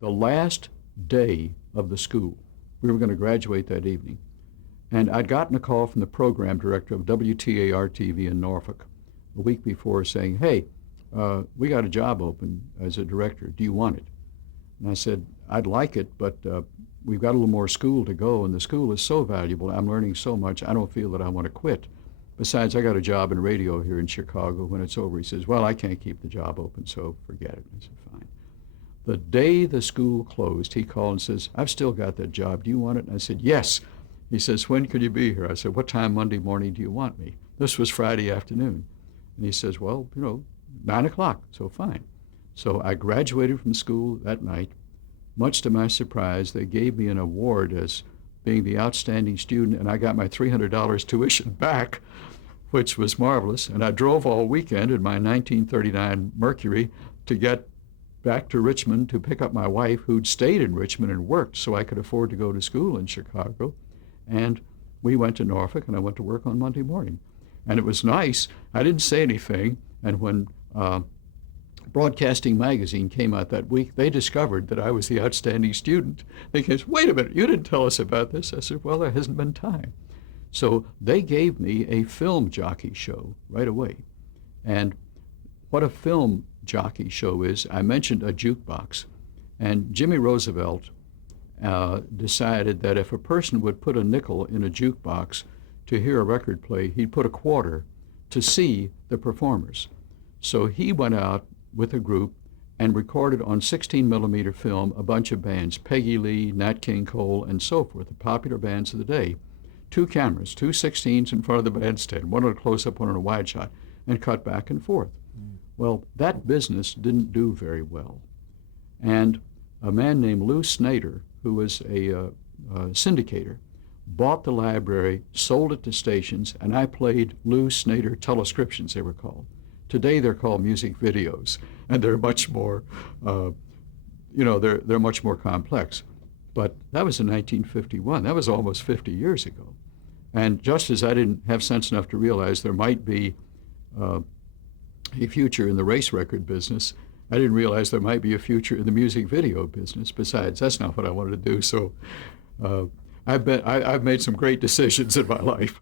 the last day of the school. We were going to graduate that evening. And I'd gotten a call from the program director of WTAR TV in Norfolk a week before saying, hey, we got a job open as a director. Do you want it? And I said, I'd like it, but we've got a little more school to go, and the school is so valuable. I'm learning so much. I don't feel that I want to quit. Besides, I got a job in radio here in Chicago. When it's over, he says, well, I can't keep the job open, so forget it. I said, fine. The day the school closed, he called and says, I've still got that job. Do you want it? And I said, yes. He says, when could you be here? I said, what time Monday morning do you want me? This was Friday afternoon. And he says, well, 9 o'clock, so fine. So I graduated from school that night. Much to my surprise, they gave me an award as being the outstanding student, and I got my $300 tuition back, which was marvelous. And I drove all weekend in my 1939 Mercury to get back to Richmond to pick up my wife, who'd stayed in Richmond and worked so I could afford to go to school in Chicago. And we went to Norfolk, and I went to work on Monday morning. And it was nice. I didn't say anything. And when Broadcasting Magazine came out that week, they discovered that I was the outstanding student. They came, wait a minute, you didn't tell us about this. I said, well, there hasn't been time. So they gave me a film jockey show right away. And what a film jockey show is, I mentioned a jukebox. And Jimmy Roosevelt decided that if a person would put a nickel in a jukebox to hear a record play, he'd put a quarter to see the performers. So he went out with a group and recorded on 16 millimeter film a bunch of bands, Peggy Lee, Nat King Cole, and so forth, the popular bands of the day. 2 cameras, 2 16s in front of the bandstand, one on a close-up, one on a wide shot, and cut back and forth. Well, that business didn't do very well. And a man named Lou Snyder, who was a syndicator, bought the library, sold it to stations, and I played Lou Snyder telescriptions, they were called. Today they're called music videos, and they're much more, they're much more complex. But that was in 1951. That was almost 50 years ago. And just as I didn't have sense enough to realize there might be a future in the race record business, I didn't realize there might be a future in the music video business. Besides, that's not what I wanted to do. So I've made some great decisions in my life.